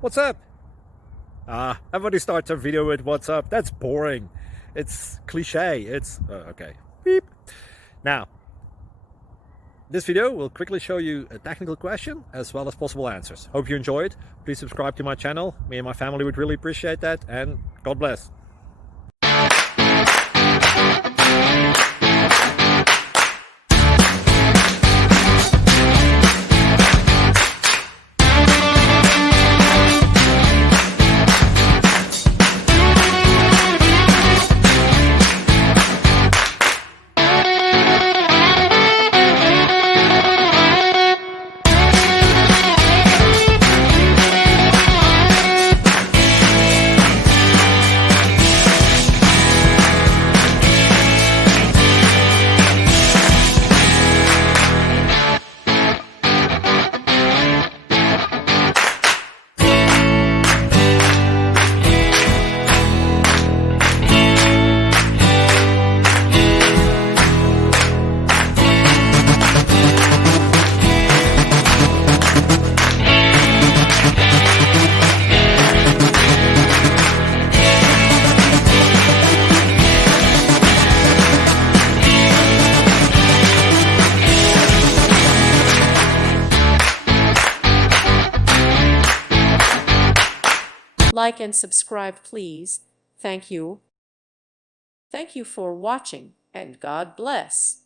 What's up? Everybody starts a video with what's up. That's boring. It's cliche. It's okay. Beep. Now, this video will quickly show you a technical question as well as possible answers. Hope you enjoyed. Please subscribe to my channel. Me and my family would really appreciate that, and God bless. Like and subscribe, please. Thank you. Thank you for watching, and God bless.